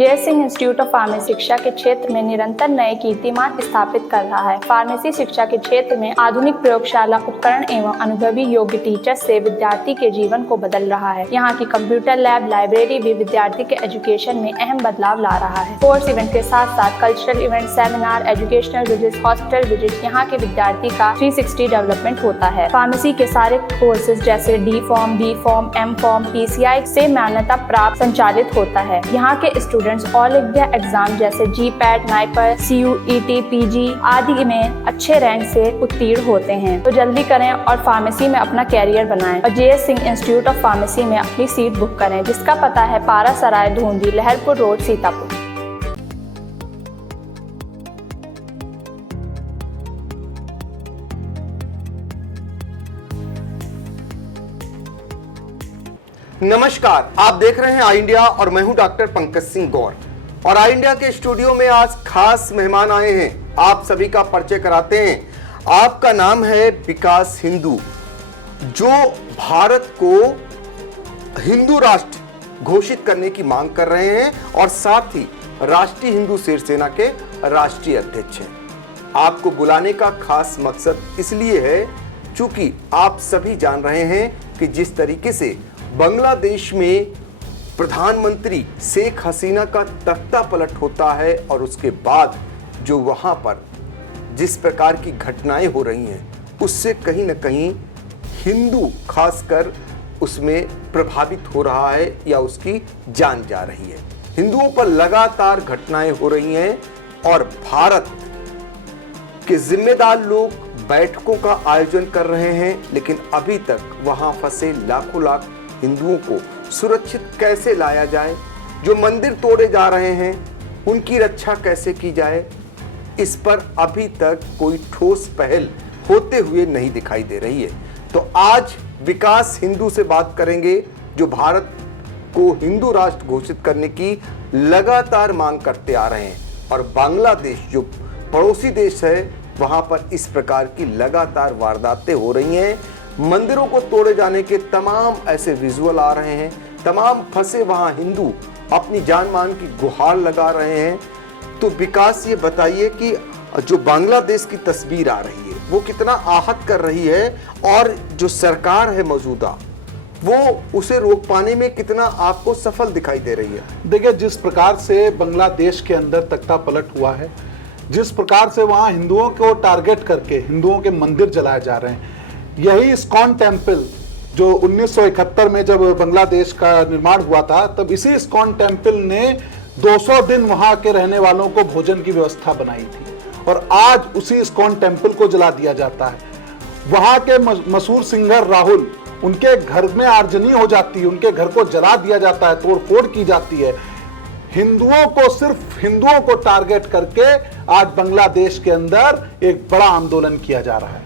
JS. Singh institute of pharmacy शिक्षा के क्षेत्र में निरंतर नए कीर्तिमान स्थापित कर रहा है। फार्मेसी शिक्षा के क्षेत्र में आधुनिक प्रयोगशाला उपकरण एवं अनुभवी योग्य टीचर से विद्यार्थी के जीवन को बदल रहा है। यहाँ की कंप्यूटर लैब लाइब्रेरी भी विद्यार्थी के एजुकेशन में अहम बदलाव ला रहा है। कोर्स इवेंट के साथ साथ cultural event, seminar, educational visit, hospital visit, यहाँ के विद्यार्थी का 360 डेवलपमेंट होता है। फार्मेसी के सारे कोर्सेज जैसे D pharm, B pharm, M pharm, PCI से मान्यता प्राप्त संचालित होता है। यहाँ के स्टूडेंट्स ऑल इंडिया एग्जाम जैसे GPAT, NIPER, CUET, PG आदि में अच्छे रैंक से उत्तीर्ण होते हैं। तो जल्दी करें और फार्मेसी में अपना कैरियर बनाएं और JS. Singh institute of pharmacy में अपनी सीट बुक करें, जिसका पता है पारा सराय, धूंधी, लहरपुर रोड, सीतापुर। नमस्कार, आप देख रहे हैं आई इंडिया और मैं हूं डॉक्टर पंकज सिंह गौर। और आई इंडिया के स्टूडियो में आज खास मेहमान आए हैं। आप सभी का परिचय कराते हैं। आपका नाम है विकास हिंदू, जो भारत को हिंदू राष्ट्र घोषित करने की मांग कर रहे हैं और साथ ही राष्ट्रीय हिंदू शिवसेना के राष्ट्रीय अध्यक्ष हैं। आपको बुलाने का खास मकसद इसलिए है क्योंकि आप सभी जान रहे हैं कि जिस तरीके से बांग्लादेश में प्रधानमंत्री शेख हसीना का तख्ता पलट होता है और उसके बाद जो वहां पर जिस प्रकार की घटनाएं हो रही हैं, उससे कहीं ना कहीं हिंदू खासकर उसमें प्रभावित हो रहा है या उसकी जान जा रही है। हिंदुओं पर लगातार घटनाएं हो रही हैं और भारत के जिम्मेदार लोग बैठकों का आयोजन कर रहे हैं, लेकिन अभी तक वहां फंसे लाखों लाख हिंदुओं को सुरक्षित कैसे लाया जाए, जो मंदिर तोड़े जा रहे हैं उनकी रक्षा कैसे की जाए, इस पर अभी तक कोई ठोस पहल होते हुए नहीं दिखाई दे रही है। तो आज विकास हिंदू से बात करेंगे, जो भारत को हिंदू राष्ट्र घोषित करने की लगातार मांग करते आ रहे हैं और बांग्लादेश जो पड़ोसी देश है वहां पर इस प्रकार की लगातार वारदातें हो रही हैं। मंदिरों को तोड़े जाने के तमाम ऐसे विजुअल आ रहे हैं। तमाम फंसे वहां हिंदू अपनी जान मान की गुहार लगा रहे हैं। तो विकास ये बताइए कि जो बांग्लादेश की तस्वीर आ रही है वो कितना आहत कर रही है और जो सरकार है मौजूदा वो उसे रोक पाने में कितना आपको सफल दिखाई दे रही है। देखिए, जिस प्रकार से बांग्लादेश के अंदर तख्ता पलट हुआ है, जिस प्रकार से वहां हिंदुओं को टारगेट करके हिंदुओं के मंदिर जलाए जा रहे हैं, यही इस्कॉन टेम्पल जो 1971 में जब बांग्लादेश का निर्माण हुआ था, तब इसी इस्कॉन टेम्पल ने 200 दिन वहां के रहने वालों को भोजन की व्यवस्था बनाई थी और आज उसी इस्कॉन टेम्पल को जला दिया जाता है। वहां के मशहूर सिंगर राहुल, उनके घर में आगजनी हो जाती है, उनके घर को जला दिया जाता है, तोड़फोड़ की जाती है। हिंदुओं को, सिर्फ हिंदुओं को टारगेट करके आज बांग्लादेश के अंदर एक बड़ा आंदोलन किया जा रहा है।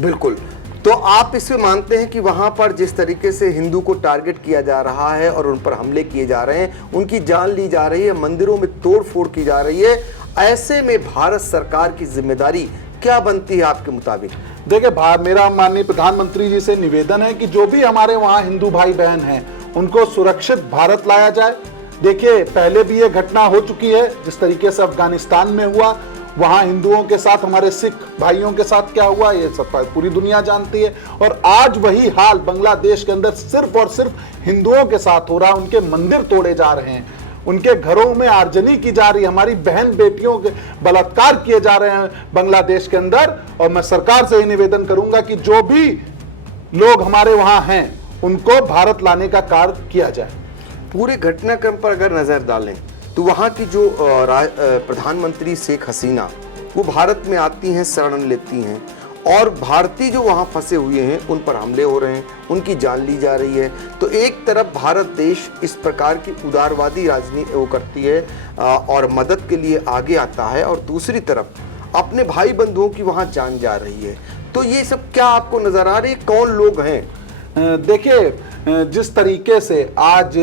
बिल्कुल। तो आप इसमें मानते हैं कि वहां पर जिस तरीके से हिंदू को टारगेट किया जा रहा है और उन पर हमले किए जा रहे हैं, उनकी जान ली जा रही है, मंदिरों में तोड़फोड़ की जा रही है, ऐसे में भारत सरकार की जिम्मेदारी क्या बनती है आपके मुताबिक? देखिए, मेरा माननीय प्रधानमंत्री जी से निवेदन है कि जो भी हमारे वहां हिंदू भाई बहन हैं उनको सुरक्षित भारत लाया जाए। देखिए, पहले भी ये घटना हो चुकी है, जिस तरीके से अफगानिस्तान में हुआ, वहां हिंदुओं के साथ, हमारे सिख भाइयों के साथ क्या हुआ ये सब पूरी दुनिया जानती है। और आज वही हाल बांग्लादेश के अंदर सिर्फ और सिर्फ हिंदुओं के साथ हो रहा है। उनके मंदिर तोड़े जा रहे हैं, उनके घरों में आर्जनी की जा रही है, हमारी बहन बेटियों के बलात्कार किए जा रहे हैं बांग्लादेश के अंदर। और मैं सरकार से ही निवेदन करूंगा कि जो भी लोग हमारे वहां हैं उनको भारत लाने का कार्य किया जाए। पूरे घटनाक्रम पर अगर नजर डालें तो वहाँ की जो प्रधानमंत्री शेख हसीना वो भारत में आती हैं, शरण लेती हैं और भारतीय जो वहाँ फंसे हुए हैं उन पर हमले हो रहे हैं, उनकी जान ली जा रही है। तो एक तरफ भारत देश इस प्रकार की उदारवादी राजनीति वो करती है और मदद के लिए आगे आता है और दूसरी तरफ अपने भाई बंधुओं की वहाँ जान जा रही है। तो ये सब क्या आपको नजर आ रही है? कौन लोग हैं? देखिए, जिस तरीके से आज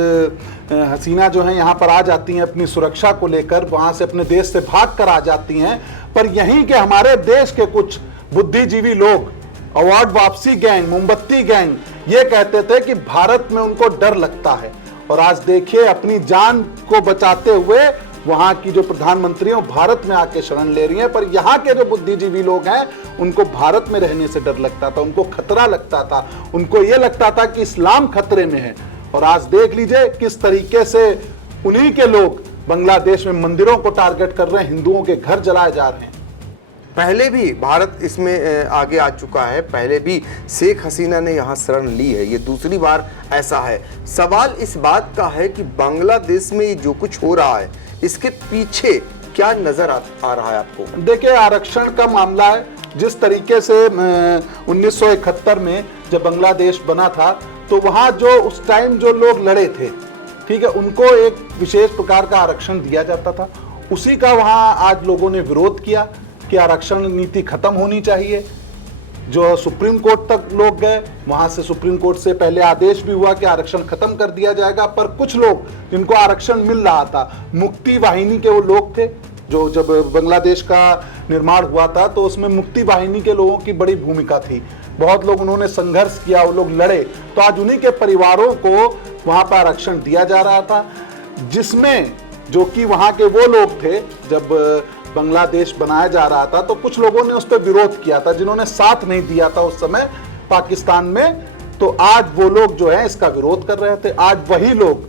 हसीना जो है यहाँ पर आ जाती हैं अपनी सुरक्षा को लेकर, वहाँ से अपने देश से भाग कर आ जाती हैं, पर यहीं के हमारे देश के कुछ बुद्धिजीवी लोग अवार्ड वापसी गैंग, मोमबत्ती गैंग, ये कहते थे कि भारत में उनको डर लगता है। और आज देखिए अपनी जान को बचाते हुए वहां की जो प्रधानमंत्री हैं भारत में आके शरण ले रही हैं। पर यहाँ के जो बुद्धिजीवी लोग हैं उनको भारत में रहने से डर लगता था, उनको खतरा लगता था, उनको ये लगता था कि इस्लाम खतरे में है। और आज देख लीजिए किस तरीके से उन्हीं के लोग बांग्लादेश में मंदिरों को टारगेट कर रहे हैं, हिंदुओं के घर जलाए जा रहे हैं। पहले भी भारत इसमें आगे आ चुका है, पहले भी शेख हसीना ने यहाँ शरण ली है, ये दूसरी बार ऐसा है। सवाल इस बात का है कि बांग्लादेश में ये जो कुछ हो रहा है इसके पीछे क्या नजर आ रहा है आपको? देखिए आरक्षण का मामला है। जिस तरीके से 1971 में जब बांग्लादेश बना था तो वहाँ जो उस टाइम जो लोग लड़े थे, ठीक है, उनको एक विशेष प्रकार का आरक्षण दिया जाता था। उसी का वहाँ आज लोगों ने विरोध किया कि आरक्षण नीति खत्म होनी चाहिए। जो सुप्रीम कोर्ट तक लोग गए, वहां से सुप्रीम कोर्ट से पहले आदेश भी हुआ कि आरक्षण खत्म कर दिया जाएगा। पर कुछ लोग जिनको आरक्षण मिल रहा था, मुक्ति वाहिनी के वो लोग थे, जो जब बांग्लादेश का निर्माण हुआ था तो उसमें मुक्ति वाहिनी के लोगों की बड़ी भूमिका थी। बहुत लोग उन्होंने संघर्ष किया, वो लोग लड़े, तो आज उन्हीं के परिवारों को वहां पर आरक्षण दिया जा रहा था। जिसमें जो कि वहां के वो लोग थे, जब बांग्लादेश बनाया जा रहा था तो कुछ लोगों ने उस पर विरोध किया था, जिन्होंने साथ नहीं दिया था उस समय पाकिस्तान में। तो आज वो लोग जो है इसका विरोध कर रहे थे। आज वही लोग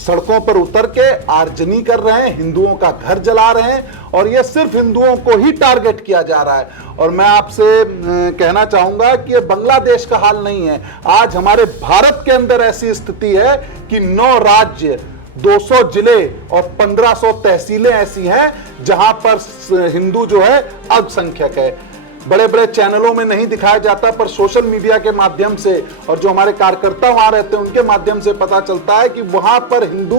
सड़कों पर उतर के आर्जनी कर रहे हैं, हिंदुओं का घर जला रहे हैं, और ये सिर्फ हिंदुओं को ही टारगेट किया जा रहा है। और मैं आपसे कहना चाहूंगा कि ये बांग्लादेश का हाल नहीं है। आज हमारे भारत के अंदर ऐसी स्थिति है कि 9 राज्य, 200 जिले और 1500 तहसीलें ऐसी हैं जहां पर हिंदू जो है अल्पसंख्यक है। बड़े बड़े चैनलों में नहीं दिखाया जाता, पर सोशल मीडिया के माध्यम से और जो हमारे कार्यकर्ता वहां रहते हैं उनके माध्यम से पता चलता है कि वहां पर हिंदू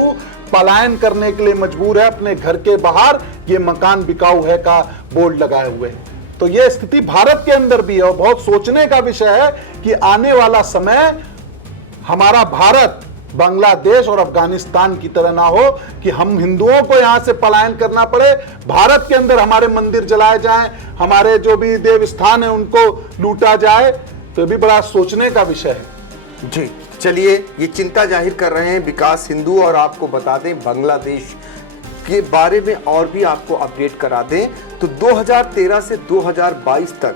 पलायन करने के लिए मजबूर है। अपने घर के बाहर ये मकान बिकाऊ है का बोर्ड लगाए हुए हैं। तो ये स्थिति भारत के अंदर भी है और बहुत सोचने का विषय है कि आने वाला समय हमारा भारत बांग्लादेश और अफगानिस्तान की तरह ना हो कि हम हिंदुओं को यहां से पलायन करना पड़े, भारत के अंदर हमारे मंदिर जलाए जाएं, हमारे जो भी देव स्थान है उनको लूटा जाए। तो ये भी बड़ा सोचने का विषय है। जी चलिए, ये चिंता जाहिर कर रहे हैं विकास हिंदू। और आपको बता दें बांग्लादेश के बारे में और भी आपको अपडेट करा दें तो 2013 से 2022 तक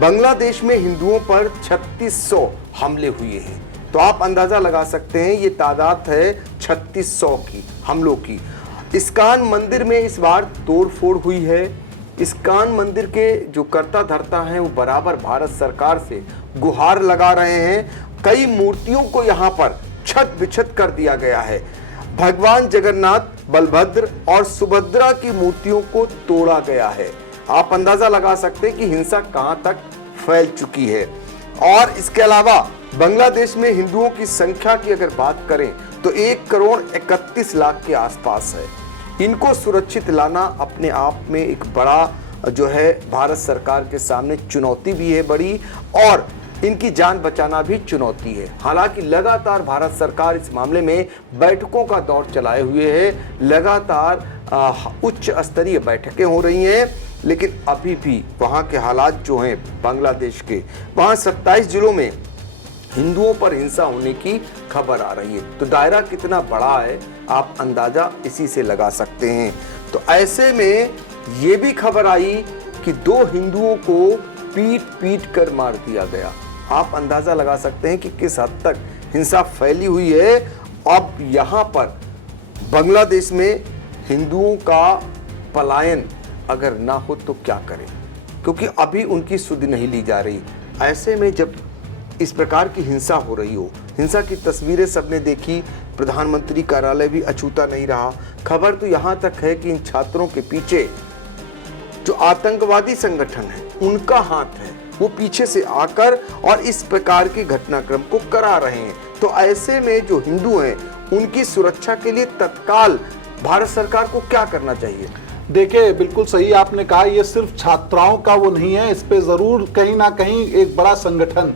बांग्लादेश में हिंदुओं पर 3600 हमले हुए हैं। तो आप अंदाजा लगा सकते हैं ये तादाद है 3600 की हमलों की। इस्कान मंदिर में इस बार तोड़फोड़ हुई है। इस्कान मंदिर के जो कर्ता धर्ता हैं वो बराबर भारत सरकार से गुहार लगा रहे हैं। कई मूर्तियों को यहाँ पर छत बिछत कर दिया गया है। भगवान जगन्नाथ, बलभद्र और सुभद्रा की मूर्तियों को तोड़ा गया है। आप अंदाजा लगा सकते हैं कि हिंसा कहां तक फैल चुकी है। और इसके अलावा बांग्लादेश में हिंदुओं की संख्या की अगर बात करें तो 1,31,00,000 के आसपास है। इनको सुरक्षित लाना अपने आप में एक बड़ा जो है भारत सरकार के सामने चुनौती भी है बड़ी, और इनकी जान बचाना भी चुनौती है। हालांकि लगातार भारत सरकार इस मामले में बैठकों का दौर चलाए हुए है। लगातार उच्च स्तरीय बैठकें हो रही हैं, लेकिन अभी भी वहाँ के हालात जो हैं बांग्लादेश के, वहाँ 27 जिलों में हिंदुओं पर हिंसा होने की खबर आ रही है। तो दायरा कितना बड़ा है आप अंदाजा इसी से लगा सकते हैं। तो ऐसे में ये भी खबर आई कि 2 हिंदुओं को पीट पीट कर मार दिया गया। आप अंदाजा लगा सकते हैं कि किस हद तक हिंसा फैली हुई है। अब यहाँ पर बांग्लादेश में हिंदुओं का पलायन अगर ना हो तो क्या करें, क्योंकि अभी उनकी सुध नहीं ली जा रही। ऐसे में जब इस प्रकार की हिंसा हो रही हो, हिंसा की तस्वीरें सबने देखी, प्रधानमंत्री कार्यालय भी अछूता नहीं रहा। खबर तो यहाँ तक है कि इन छात्रों के पीछे जो आतंकवादी संगठन है उनका हाथ है, वो पीछे से आकर और इस प्रकार के घटनाक्रम को करा रहे हैं। तो ऐसे में जो हिंदू हैं उनकी सुरक्षा के लिए तत्काल भारत सरकार को क्या करना चाहिए? देखिए बिल्कुल सही आपने कहा, ये सिर्फ छात्राओं का वो नहीं है, इस पे जरूर कहीं ना कहीं एक बड़ा संगठन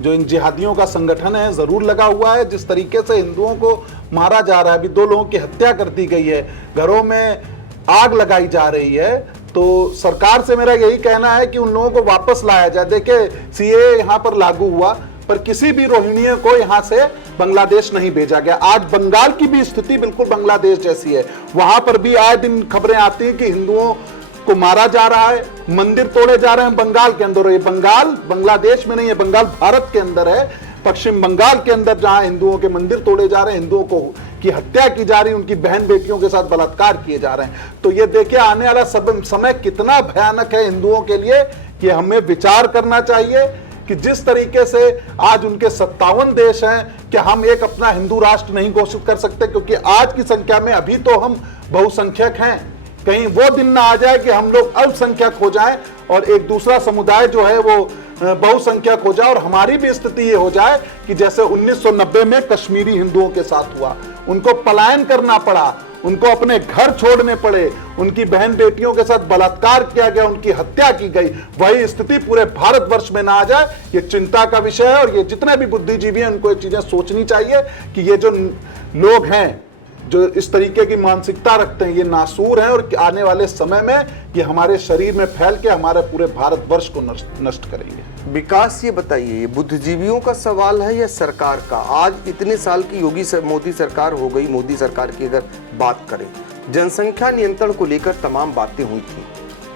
जो इन जिहादियों का संगठन है जरूर लगा हुआ है। जिस तरीके से हिंदुओं को मारा जा रहा है, अभी 2 लोगों की हत्या कर दी गई है, घरों में आग लगाई जा रही है, तो सरकार से मेरा यही कहना है कि उन लोगों को वापस लाया जाए। देखिए सीए यहाँ पर लागू हुआ, पर किसी भी रोहिंग्या को यहाँ से बांग्लादेश नहीं भेजा गया। आज बंगाल की भी स्थिति बिल्कुल बांग्लादेश जैसी है। वहां पर भी आए दिन खबरें आती हैं कि हिंदुओं को मारा जा रहा है, मंदिर तोड़े जा रहे हैं बंगाल के अंदर। ये बंगाल बांग्लादेश में नहीं है, बंगाल भारत के अंदर है। पश्चिम बंगाल के अंदर जहां हिंदुओं के मंदिर तोड़े जा रहे हैं, हिंदुओं को की हत्या की जा रही है, उनकी बहन बेटियों के साथ बलात्कार किए जा रहे हैं। तो ये देखिए आने वाला समय कितना भयानक है हिंदुओं के लिए, कि हमें विचार करना चाहिए कि जिस तरीके से आज उनके 57 देश हैं, कि हम एक अपना हिंदू राष्ट्र नहीं घोषित कर सकते, क्योंकि आज की संख्या में अभी तो हम बहुसंख्यक हैं। कहीं वो दिन ना आ जाए कि हम लोग अल्पसंख्यक हो जाएं और एक दूसरा समुदाय जो है वो बहुसंख्यक हो जाए, और हमारी भी स्थिति ये हो जाए कि जैसे 1990 में कश्मीरी हिंदुओं के साथ हुआ, उनको पलायन करना पड़ा, उनको अपने घर छोड़ने पड़े, उनकी बहन बेटियों के साथ बलात्कार किया गया, उनकी हत्या की गई। वही स्थिति पूरे भारतवर्ष में ना आ जाए, ये चिंता का विषय है। और ये जितने भी बुद्धिजीवी हैं उनको ये चीजें सोचनी चाहिए कि ये जो लोग हैं जो इस तरीके की मानसिकता रखते हैं, ये नासूर हैं, और आने वाले समय में ये हमारे शरीर में फैल के हमारे पूरे भारतवर्ष को नष्ट करेंगे। विकास, ये बताइए, ये बुद्धिजीवियों का सवाल है या सरकार का? आज इतने साल की मोदी सरकार हो गई, मोदी सरकार की अगर बात करें, जनसंख्या नियंत्रण को लेकर तमाम बातें हुई थी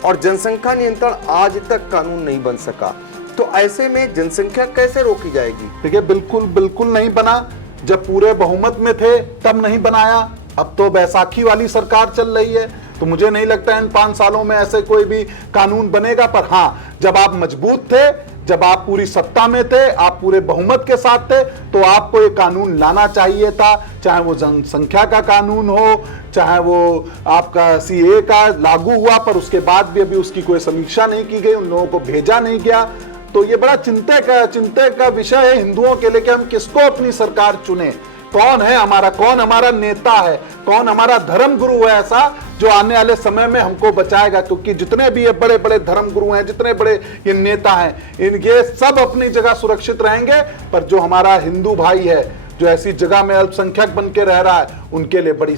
और जनसंख्या नियंत्रण आज तक कानून नहीं बन सका। तो ऐसे में जनसंख्या कैसे रोकी जाएगी? देखिए बिल्कुल नहीं बना। जब पूरे बहुमत में थे तब नहीं बनाया। अब तो बैसाखी वाली सरकार चल रही है, तो मुझे नहीं लगता इन 5 सालों में ऐसे कोई भी कानून बनेगा। पर हाँ, जब आप मजबूत थे, जब आप पूरी सत्ता में थे, आप पूरे बहुमत के साथ थे, तो आपको ये कानून लाना चाहिए था। चाहे वो जनसंख्या का कानून हो, चाहे वो आपका सीए का लागू हुआ, पर उसके बाद भी अभी उसकी कोई समीक्षा नहीं की गई, उन लोगों को भेजा नहीं गया। तो ये बड़ा चिंता का विषय है हिंदुओं के लिए कि हम किसको अपनी सरकार चुने, कौन है हमारा, कौन हमारा नेता है, कौन हमारा धर्म गुरु है ऐसा जो आने वाले समय में हमको बचाएगा। क्योंकि जितने भी ये बड़े बड़े धर्म गुरु हैं, जितने बड़े ये नेता हैं, ये सब अपनी जगह सुरक्षित रहेंगे, पर जो हमारा हिंदू भाई है, जो ऐसी जगह में अल्पसंख्यक बन के रह रहा है, उनके लिए बड़ी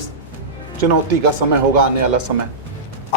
चुनौती का समय होगा आने वाला समय।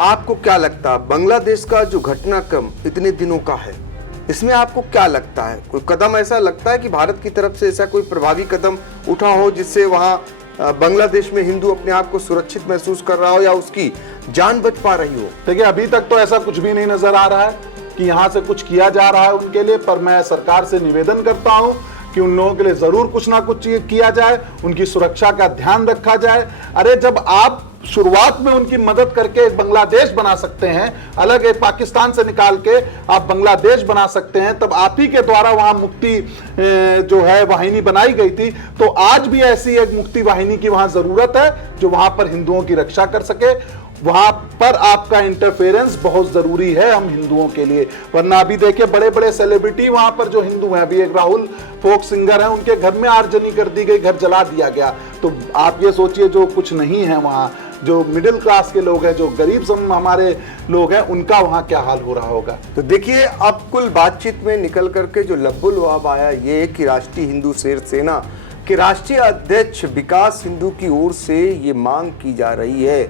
आपको क्या लगता है बांग्लादेश का जो घटनाक्रम इतने दिनों का है, इसमें आपको क्या लगता है? कोई कदम ऐसा लगता है कि भारत की तरफ से ऐसा कोई प्रभावी कदम उठा हो जिससे वहां बांग्लादेश में हिंदू अपने आप को सुरक्षित महसूस कर रहा हो या उसकी जान बच पा रही हो? देखिए अभी तक तो ऐसा कुछ भी नहीं नजर आ रहा है कि यहाँ से कुछ किया जा रहा है उनके लिए। पर मैं सरकार से निवेदन करता हूँ कि उन लोगों के लिए जरूर कुछ ना कुछ किया जाए, उनकी सुरक्षा का ध्यान रखा जाए। अरे जब आप शुरुआत में उनकी मदद करके एक बांग्लादेश बना सकते हैं, अलग एक पाकिस्तान से निकाल के आप बांग्लादेश बना सकते हैं, तब आप ही के द्वारा वहां मुक्ति जो है वाहिनी बनाई गई थी। तो आज भी ऐसी एक मुक्ति वाहिनी की वहां जरूरत है जो वहां पर हिंदुओं की रक्षा कर सके। वहां पर आपका इंटरफेरेंस बहुत जरूरी है हम हिंदुओं के लिए। वरना अभी देखिए बड़े बड़े सेलिब्रिटी वहां पर जो हिंदू हैं, अभी एक राहुल फोक सिंगर है, उनके घर में आगजनी कर दी गई, घर जला दिया गया। तो आप ये सोचिए जो कुछ नहीं है वहां, जो मिडिल क्लास के लोग हैं, जो गरीब हमारे लोग हैं, उनका वहां क्या हाल हो रहा होगा। तो देखिए अब कुल बातचीत में निकल करके जो लब्बुलवाब आया ये कि राष्ट्रीय हिंदू शेर सेना के राष्ट्रीय अध्यक्ष विकास हिंदू की ओर से ये मांग की जा रही है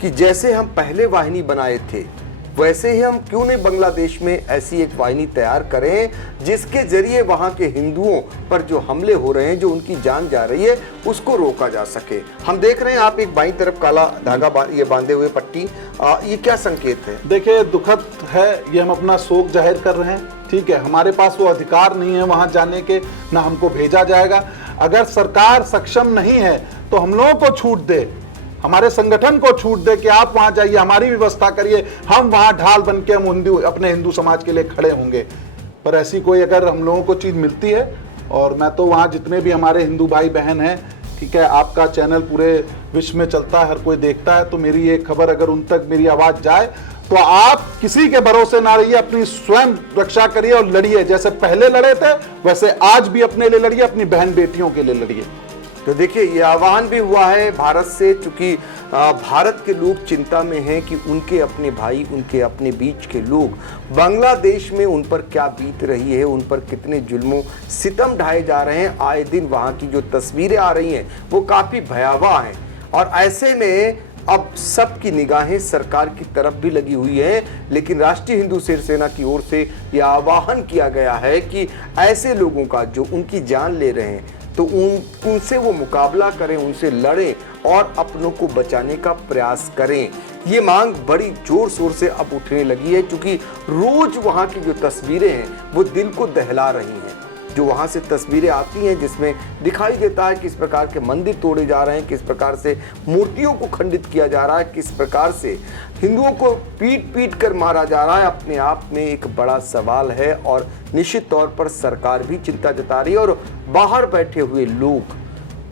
कि जैसे हम पहले वाहिनी बनाए थे वैसे ही हम क्यों नहीं बांग्लादेश में ऐसी एक वाहिनी तैयार करें जिसके जरिए वहां के हिंदुओं पर जो हमले हो रहे हैं, जो उनकी जान जा रही है, उसको रोका जा सके। हम देख रहे हैं आप एक बाईं तरफ काला धागा ये बांधे हुए पट्टी, ये क्या संकेत है? देखिए दुखद है, ये हम अपना शोक जाहिर कर रहे हैं। ठीक है, हमारे पास वो अधिकार नहीं है वहां जाने के, ना हमको भेजा जाएगा। अगर सरकार सक्षम नहीं है तो हम लोगों को छूट दे, हमारे संगठन को छूट दे कि आप वहां जाइए, हमारी व्यवस्था करिए, हम वहां ढाल बन के हम अपने हिंदू समाज के लिए खड़े होंगे। पर ऐसी कोई अगर हम लोगों को चीज मिलती है, और मैं तो वहां जितने भी हमारे हिंदू भाई बहन हैं, ठीक है, आपका चैनल पूरे विश्व में चलता है, हर कोई देखता है, तो मेरी ये खबर अगर उन तक मेरी आवाज जाए तो आप किसी के भरोसे ना रहिए, अपनी स्वयं रक्षा करिए और लड़िए। जैसे पहले लड़े थे वैसे आज भी अपने लिए लड़िए, अपनी बहन बेटियों के लिए लड़िए। तो देखिए ये आह्वान भी हुआ है भारत से, चूंकि भारत के लोग चिंता में हैं कि उनके अपने भाई, उनके अपने बीच के लोग बांग्लादेश में उन पर क्या बीत रही है, उन पर कितने जुल्मों सितम ढाए जा रहे हैं। आए दिन वहाँ की जो तस्वीरें आ रही हैं वो काफ़ी भयावह हैं। और ऐसे में अब सबकी निगाहें सरकार की तरफ भी लगी हुई हैं, लेकिन राष्ट्रीय हिंदू सेना की ओर से यह आह्वान किया गया है कि ऐसे लोगों का जो उनकी जान ले रहे हैं तो उनसे वो मुकाबला करें, उनसे लड़ें और अपनों को बचाने का प्रयास करें। ये मांग बड़ी जोर शोर से अब उठने लगी है, क्योंकि रोज वहां की जो तस्वीरें हैं वो दिल को दहला रही हैं। जो वहां से तस्वीरें आती हैं जिसमें दिखाई देता है किस प्रकार के मंदिर तोड़े जा रहे हैं, किस प्रकार से मूर्तियों को खंडित किया जा रहा है, किस प्रकार से हिंदुओं को पीट पीट कर मारा जा रहा है, अपने आप में एक बड़ा सवाल है। और निश्चित तौर पर सरकार भी चिंता जता रही है और बाहर बैठे हुए लोग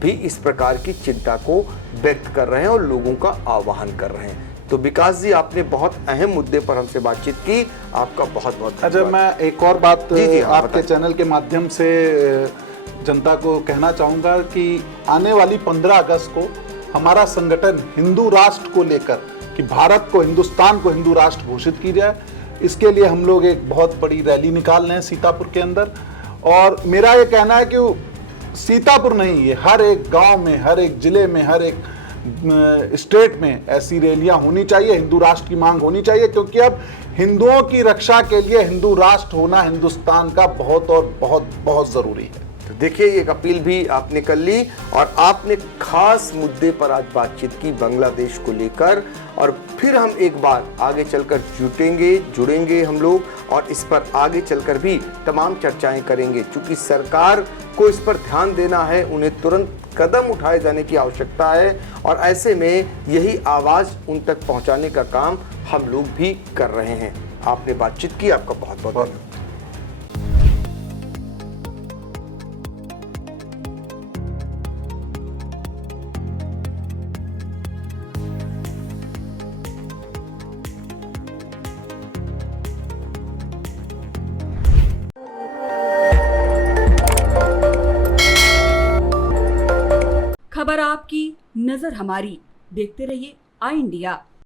भी इस प्रकार की चिंता को व्यक्त कर रहे हैं और लोगों का आह्वान कर रहे हैं। तो विकास जी, आपने बहुत अहम मुद्दे पर हमसे बातचीत की, आपका बहुत बहुत अच्छा, मैं एक और बात जी, हाँ, आपके चैनल के माध्यम से जनता को कहना चाहूँगा कि आने वाली 15 अगस्त को हमारा संगठन हिंदू राष्ट्र को लेकर कि भारत को, हिंदुस्तान को हिंदू राष्ट्र घोषित की जाए, इसके लिए हम लोग एक बहुत बड़ी रैली निकाल रहे हैं सीतापुर के अंदर। और मेरा ये कहना है कि सीतापुर नहीं, ये हर एक गांव में, हर एक जिले में, हर एक स्टेट में ऐसी रैलियां होनी चाहिए, हिंदू राष्ट्र की मांग होनी चाहिए, क्योंकि अब हिंदुओं की रक्षा के लिए हिंदू राष्ट्र होना हिंदुस्तान का बहुत और बहुत बहुत जरूरी है। तो देखिए, एक अपील भी आपने कर ली और आपने खास मुद्दे पर आज बातचीत की बांग्लादेश को लेकर। और फिर हम एक बार आगे चलकर जुड़ेंगे हम लोग और इस पर आगे चलकर भी तमाम चर्चाएं करेंगे, क्योंकि सरकार को इस पर ध्यान देना है, उन्हें तुरंत कदम उठाए जाने की आवश्यकता है। और ऐसे में यही आवाज उन तक पहुंचाने का काम हम लोग भी कर रहे हैं। आपने बातचीत की, आपका बहुत बहुत धन्यवाद। खबर आपकी, नजर हमारी। देखते रहिए आई इंडिया।